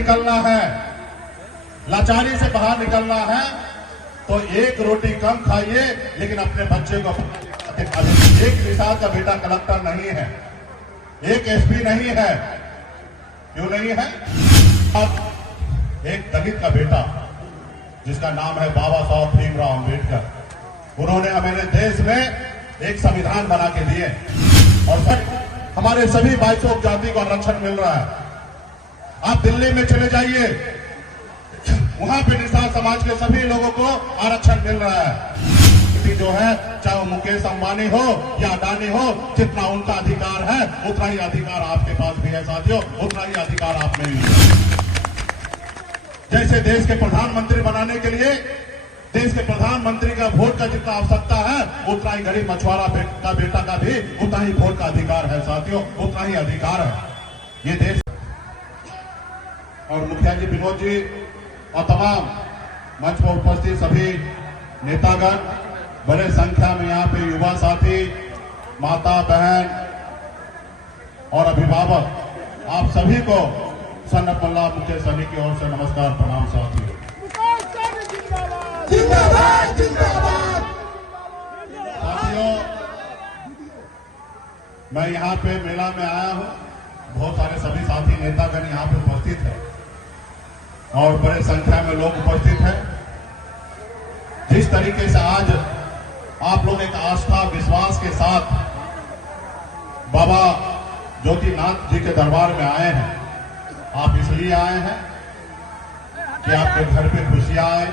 निकलना है, लाचारी से बाहर निकलना है, तो एक रोटी कम खाइए, लेकिन अपने बच्चे को एक निषाद का बेटा कलेक्टर नहीं है, एक एसपी नहीं है। क्यों नहीं है? अब एक दलित का बेटा जिसका नाम है बाबा साहब भीमराव अंबेडकर, उन्होंने हमारे देश में एक संविधान बना के दिए और हमारे सभी 22 जाति को आरक्षण मिल रहा है। आप दिल्ली में चले जाइए, वहां पे निषाद समाज के सभी लोगों को आरक्षण मिल रहा है। जो है चाहे वो मुकेश अंबानी हो या अडानी हो, जितना उनका अधिकार है उतना ही अधिकार आपके पास भी है साथियों, उतना ही अधिकार आप में भी है। जैसे देश के प्रधानमंत्री बनाने के लिए देश के प्रधानमंत्री का वोट का जितना आवश्यकता है, उतना ही गरीब मछुआरा का बेटा का भी उतना ही वोट का अधिकार है साथियों, उतना ही अधिकार है। ये देश और मुखिया जी, विनोद जी और तमाम मंच पर उपस्थित सभी नेतागण, बड़े संख्या में यहाँ पे युवा साथी, माता बहन और अभिभावक, आप सभी को सन्नत मल्ला मुकेश सनी की ओर से नमस्कार, प्रणाम साथियों। साथियों, मैं यहाँ पे मेला में आया हूँ, बहुत सारे सभी साथी नेतागण यहाँ पे उपस्थित हैं और बड़े संख्या में लोग उपस्थित हैं। जिस तरीके से आज आप लोग एक आस्था विश्वास के साथ बाबा ज्योतिनाथ जी के दरबार में आए हैं, आप इसलिए आए हैं कि आपके घर पे खुशियां आए,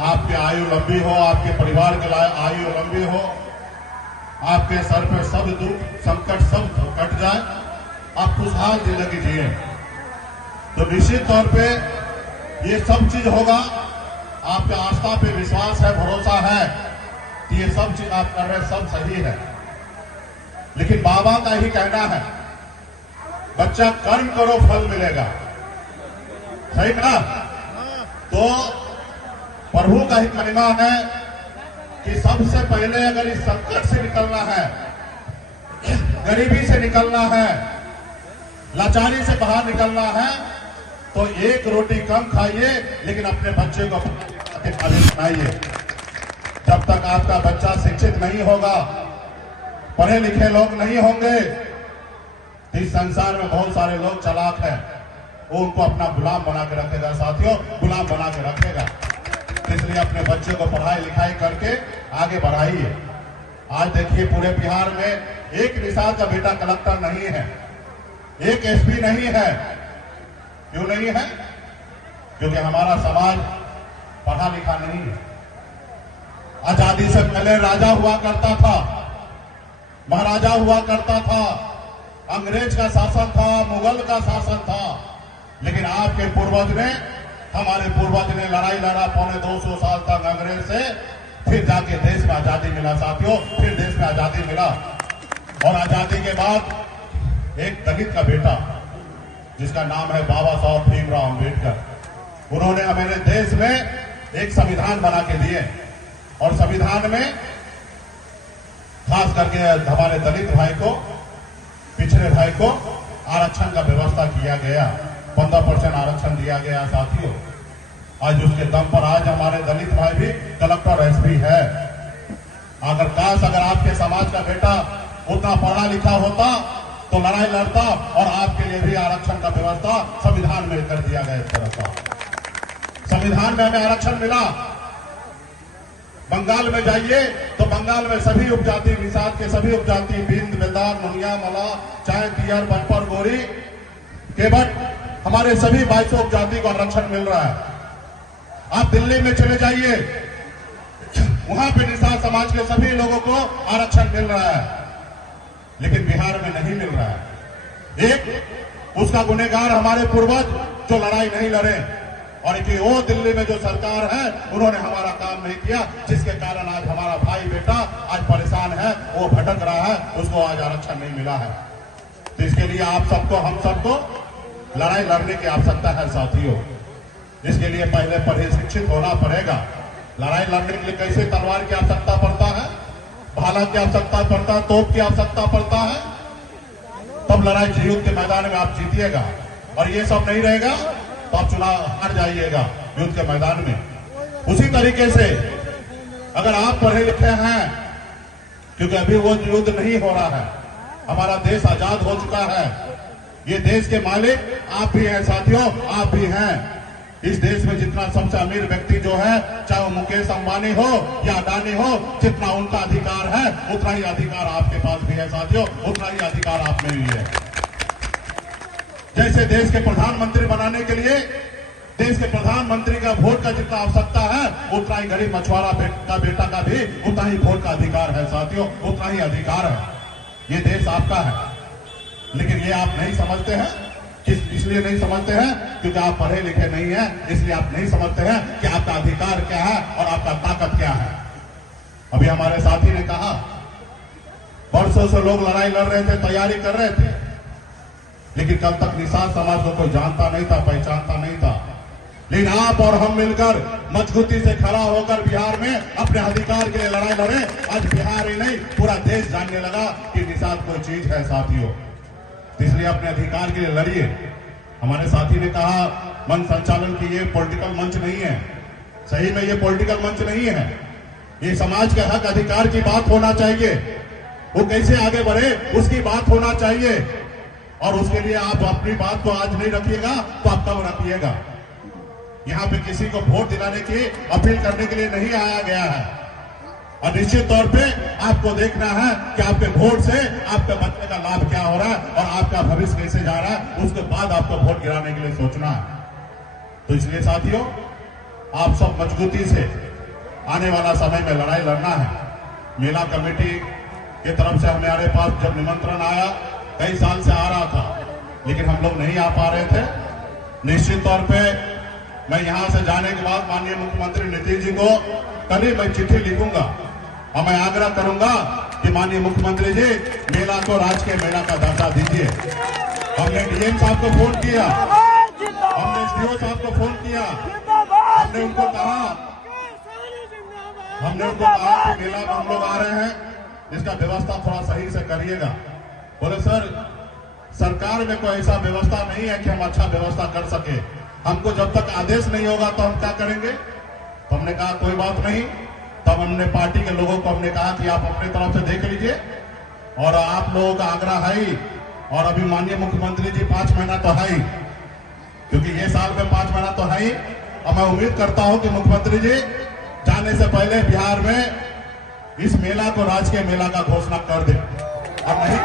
आपकी आयु लंबी हो, आपके परिवार के आयु लंबी हो, आपके सर पे सब दुख संकट सब कट जाए, आप खुशहाल जिंदगी जिए। तो निश्चित तौर पे ये सब चीज होगा, आपके आस्था पे विश्वास है, भरोसा है कि ये सब चीज आप कर रहे सब सही है। लेकिन बाबा का ही कहना है, बच्चा कर्म करो फल मिलेगा, सही ना? तो प्रभु का ही महिमा है कि सबसे पहले अगर इस संकट से निकलना है, गरीबी से निकलना है, लाचारी से बाहर निकलना है, तो एक रोटी कम खाइए, लेकिन अपने बच्चे को बनाइए। जब तक आपका बच्चा शिक्षित नहीं होगा, पढ़े लिखे लोग नहीं होंगे, इस संसार में बहुत सारे लोग चालाक हैं, वो उनको अपना गुलाम बना के रखेगा साथियों, गुलाम बना के रखेगा। इसलिए अपने बच्चे को पढ़ाई लिखाई करके आगे बढ़ाइए। आज देखिए पूरे बिहार में एक निषाद का बेटा कलेक्टर नहीं है, एक एसपी नहीं है। क्यों नहीं है? क्योंकि हमारा समाज पढ़ा लिखा नहीं है। आजादी से पहले राजा हुआ करता था, महाराजा हुआ करता था, अंग्रेज का शासन था, मुगल का शासन था, लेकिन आपके पूर्वज ने, हमारे पूर्वज ने लड़ाई लड़ा 250 साल तक अंग्रेज से, फिर जाके देश में आजादी मिला साथियों, फिर देश में आजादी मिला। और आजादी के बाद एक दलित का बेटा जिसका नाम है बाबा साहब भीमराव अंबेडकर, उन्होंने हमारे देश में एक संविधान बना के दिए और संविधान में खास करके हमारे दलित भाई को, पिछड़े भाई को आरक्षण का व्यवस्था किया गया, 15% आरक्षण दिया गया साथियों। आज उसके दम पर आज हमारे दलित भाई भी कलेक्टर एसपी है। अगर आपके समाज का बेटा उतना पढ़ा लिखा होता तो लड़ाई लड़ता और आपके लिए भी आरक्षण का व्यवस्था संविधान में कर दिया गया। इस तरह का संविधान में हमें आरक्षण मिला। बंगाल में जाइए तो बंगाल में सभी उपजाति, निषाद के सभी उपजाति, बिंद, बेदार, मुनिया, मला, चाय, तियर, बटपर, गोरी, केवट, हमारे सभी 22 उपजाति को आरक्षण मिल रहा है। आप दिल्ली में चले जाइए, वहां पे निषाद समाज के सभी लोगों को आरक्षण मिल रहा है, लेकिन बिहार में नहीं मिल रहा है। एक उसका गुनहगार हमारे पूर्वज जो लड़ाई नहीं लड़े, और कि वो दिल्ली में जो सरकार है उन्होंने हमारा काम नहीं किया, जिसके कारण आज हमारा भाई बेटा आज परेशान है, वो भटक रहा है, उसको आज आरक्षण नहीं मिला है। तो इसके लिए आप सबको, हम सबको लड़ाई लड़ने की आवश्यकता है साथियों। इसके लिए पहले पढ़े शिक्षित होना पड़ेगा। लड़ाई लड़ने के लिए कैसे तलवार की आवश्यकता पड़ता है, भाला की आवश्यकता पड़ता है, तोप की आवश्यकता पड़ता है, तब लड़ाई युद्ध के मैदान में आप जीतिएगा। और ये सब नहीं रहेगा तो आप चुनाव हार जाइएगा युद्ध के मैदान में। उसी तरीके से अगर आप पढ़े लिखे हैं, क्योंकि अभी वो युद्ध नहीं हो रहा है, हमारा देश आजाद हो चुका है, ये देश के मालिक आप भी हैं साथियों, आप भी हैं। इस देश में जितना सबसे अमीर व्यक्ति जो है, चाहे वो मुकेश अंबानी हो या अडानी हो, जितना उनका अधिकार है उतना ही अधिकार आपके पास भी है साथियों, उतना ही अधिकार आप में भी है। जैसे देश के प्रधानमंत्री बनाने के लिए देश के प्रधानमंत्री का वोट का जितना आवश्यकता है, उतना ही गरीब मछुआरा का बेटा का भी उतना ही वोट का अधिकार है साथियों, उतना ही अधिकार है। ये देश आपका है, लेकिन ये आप नहीं समझते हैं। इसलिए नहीं समझते हैं क्योंकि आप पढ़े लिखे नहीं हैं, इसलिए आप नहीं समझते हैं कि आपका अधिकार क्या है और आपका ताकत क्या है। अभी हमारे साथी ने कहा, वर्षों से लोग लड़ाई लड़ रहे थे, तैयारी कर रहे थे, लेकिन कल तक निषाद समाज को कोई जानता नहीं था, पहचानता नहीं था। लेकिन आप और हम मिलकर मजबूती से खड़ा होकर बिहार में अपने अधिकार के लिए लड़ाई लड़े। आज बिहार ही नहीं, पूरा देश जानने लगा कि निषाद कोई चीज है साथियों। इसलिए अपने अधिकार के लिए लड़िए। हमारे साथी ने कहा मंच संचालन की ये पॉलिटिकल मंच नहीं है। सही में ये पॉलिटिकल मंच नहीं है, ये समाज के हक अधिकार की बात होना चाहिए। वो कैसे आगे बढ़े उसकी बात होना चाहिए, और उसके लिए आप अपनी बात तो आज नहीं रखिएगा तो आप कब रखिएगा। यहाँ पे किसी को वोट दिलाने की अपील करने के लिए नहीं आया गया है, और निश्चित तौर पे आपको देखना है कि आपके वोट से आपके बच्चे का लाभ क्या हो रहा है और आपका भविष्य कैसे जा रहा है। उसके बाद आपको वोट गिराने के लिए सोचना है। तो इसलिए साथियों, आप सब मजबूती से आने वाला समय में लड़ाई लड़ना है। मेला कमेटी की तरफ से हमारे पास जब निमंत्रण आया, कई साल से आ रहा था, लेकिन हम लोग नहीं आ पा रहे थे। निश्चित तौर पे मैं यहां से जाने के बाद माननीय मुख्यमंत्री नीतीश जी को कल ही मैं चिट्ठी लिखूंगा और मैं आग्रह करूंगा कि माननीय मुख्यमंत्री जी मेला को राजकीय मेला का दर्जा दीजिए। हमने डीएम साहब को फोन किया, हमने एसडीओ साहब को फोन किया, हमने उनको कहा कि मेला में हम लोग आ रहे हैं, इसका व्यवस्था थोड़ा सही से करिएगा। बोले सर, सरकार में कोई ऐसा व्यवस्था नहीं है कि हम अच्छा व्यवस्था कर सके, हमको जब तक आदेश नहीं होगा तो हम क्या करेंगे। तो हमने कहा कोई बात नहीं। तब हमने पार्टी के लोगों को हमने कहा कि आप अपनी तरफ से देख लीजिए, और आप लोगों का आग्रह है ही, और अभी माननीय मुख्यमंत्री जी 5 महीना तो है ही, क्योंकि ये साल में 5 महीना तो है ही। और मैं उम्मीद करता हूं कि मुख्यमंत्री जी जाने से पहले बिहार में इस मेला को राजकीय मेला का घोषणा कर दे, और नहीं